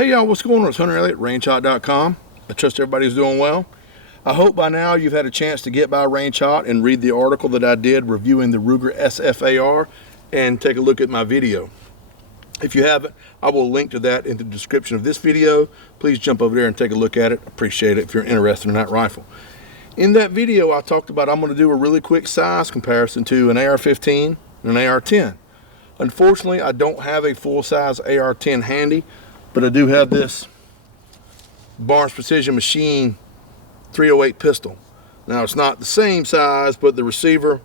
Hey y'all, what's going on? It's Hunter Elliott, rangehot.com. I trust everybody's doing well. I hope by now you've had a chance to get by Rangehot and read the article that I did reviewing the Ruger SFAR and take a look at my video. If you haven't, I will link to that in the description of this video. Please jump over there and take a look at it. Appreciate it if you're interested in that rifle. In that video, I talked about I'm going to do a really quick size comparison to an AR-15 and an AR-10. Unfortunately, I don't have a full-size AR-10 handy, but I do have this Barnes Precision Machine 308 pistol. Now, it's not the same size, but the receiver,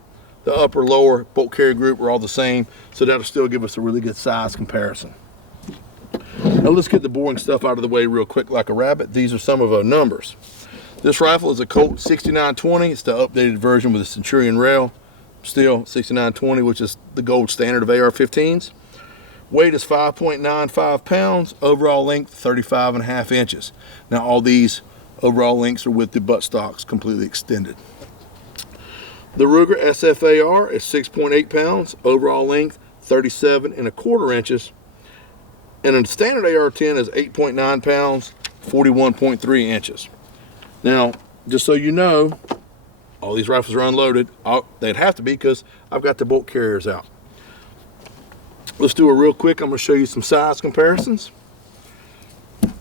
the upper, lower, bolt carrier group are all the same, so that'll still give us a really good size comparison. Now, let's get the boring stuff out of the way real quick like a rabbit. These are some of our numbers. This rifle is a Colt 6920. It's the updated version with a Centurion rail. Still 6920, which is the gold standard of AR-15s. Weight is 5.95 pounds. Overall length 35.5 inches. Now all these overall lengths are with the buttstocks completely extended. The Ruger SFAR is 6.8 pounds. Overall length 37.25 inches. And a standard AR-10 is 8.9 pounds, 41.3 inches. Now, just so you know, all these rifles are unloaded. They'd have to be because I've got the bolt carriers out. Let's do a real quick. I'm going to show you some size comparisons.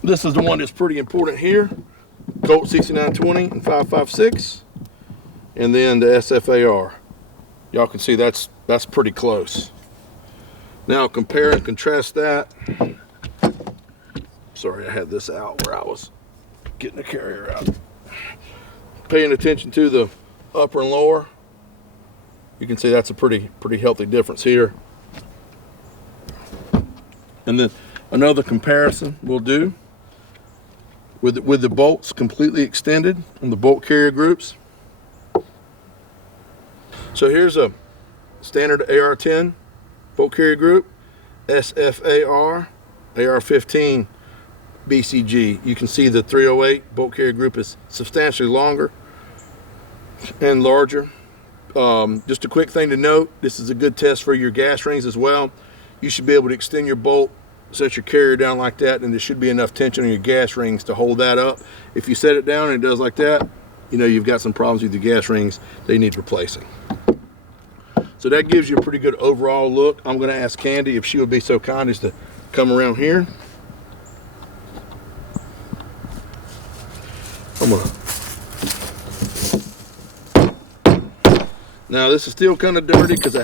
This is the one that's pretty important here. Colt 6920 and 5.56. And then the SFAR. Y'all can see that's pretty close. Now compare and contrast that. Sorry, I had this out where I was getting the carrier out. Paying attention to the upper and lower, you can see that's a pretty healthy difference here. And then another comparison we'll do with the bolts completely extended on the bolt carrier groups. So here's a standard AR-10 bolt carrier group, SFAR, AR-15 BCG. You can see the 308 bolt carrier group is substantially longer and larger. Just a quick thing to note, this is a good test for your gas rings as well. You should be able to extend your bolt, set your carrier down like that, and there should be enough tension on your gas rings to hold that up. If you set it down and it does like that, you know you've got some problems with your gas rings. They need replacing. So that gives you a pretty good overall look. I'm going to ask Candy if she would be so kind as to come around here. Now this is still kind of dirty because I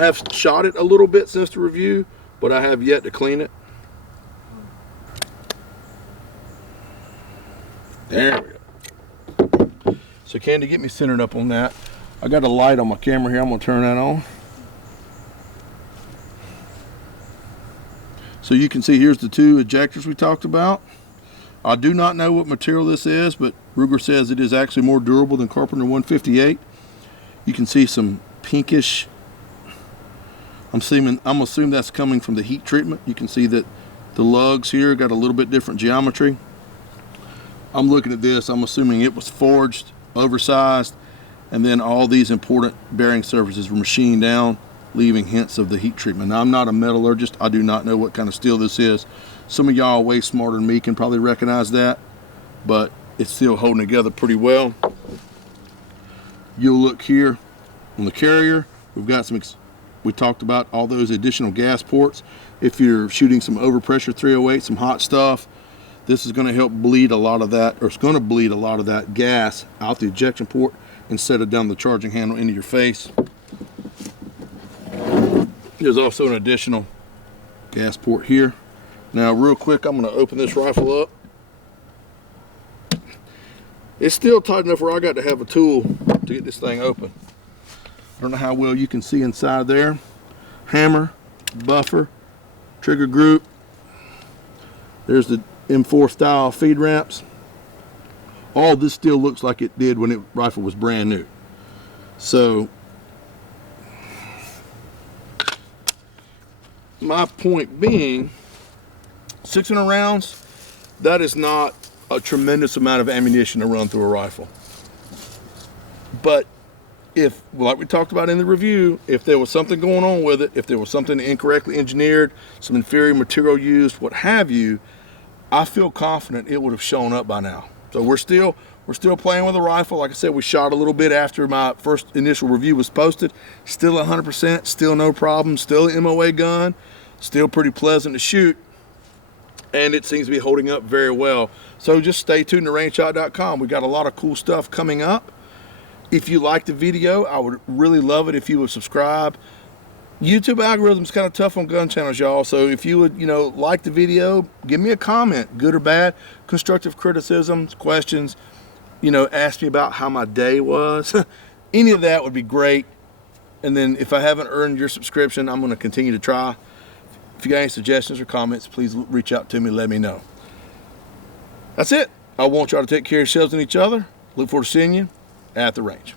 have shot it a little bit since the review, but I have yet to clean it. There we go. So Candy, get me centered up on that. I got a light on my camera here. I'm gonna turn that on. So you can see here's the two ejectors we talked about. I do not know what material this is, but Ruger says it is actually more durable than Carpenter 158. You can see some pinkish, I'm assuming that's coming from the heat treatment. You can see that the lugs here got a little bit different geometry. I'm looking at this, I'm assuming it was forged, oversized, and then all these important bearing surfaces were machined down, leaving hints of the heat treatment. Now, I'm not a metallurgist. I do not know what kind of steel this is. Some of y'all way smarter than me can probably recognize that, but it's still holding together pretty well. You'll look here on the carrier. We've got we talked about all those additional gas ports. If you're shooting some overpressure 308, some hot stuff, this is going to help bleed a lot of that, or it's going to bleed a lot of that gas out the ejection port instead of down the charging handle into your face. There's also an additional gas port here. Now real quick, I'm going to open this rifle up. It's still tight enough where I got to have a tool to get this thing open. I don't know how well you can see inside there. Hammer, buffer, trigger group. There's the M4 style feed ramps. All this still looks like it did when the rifle was brand new. So my point being, 600 rounds, that is not a tremendous amount of ammunition to run through a rifle. But if, like we talked about in the review, if there was something going on with it, if there was something incorrectly engineered, some inferior material used, what have you, I feel confident it would have shown up by now. So we're still playing with a rifle. Like I said, we shot a little bit after my first initial review was posted. Still 100%, still no problem, still an MOA gun, still pretty pleasant to shoot, and it seems to be holding up very well. So just stay tuned to rangehot.com. We got a lot of cool stuff coming up. If you like the video, I would really love it if you would subscribe. YouTube algorithm's kind of tough on gun channels, y'all. So if you would, like the video, give me a comment, good or bad, constructive criticisms, questions, ask me about how my day was. Any of that would be great. And then if I haven't earned your subscription, I'm going to continue to try. If you got any suggestions or comments, please reach out to me, let me know. That's it. I want y'all to take care of yourselves and each other. Look forward to seeing you at the range.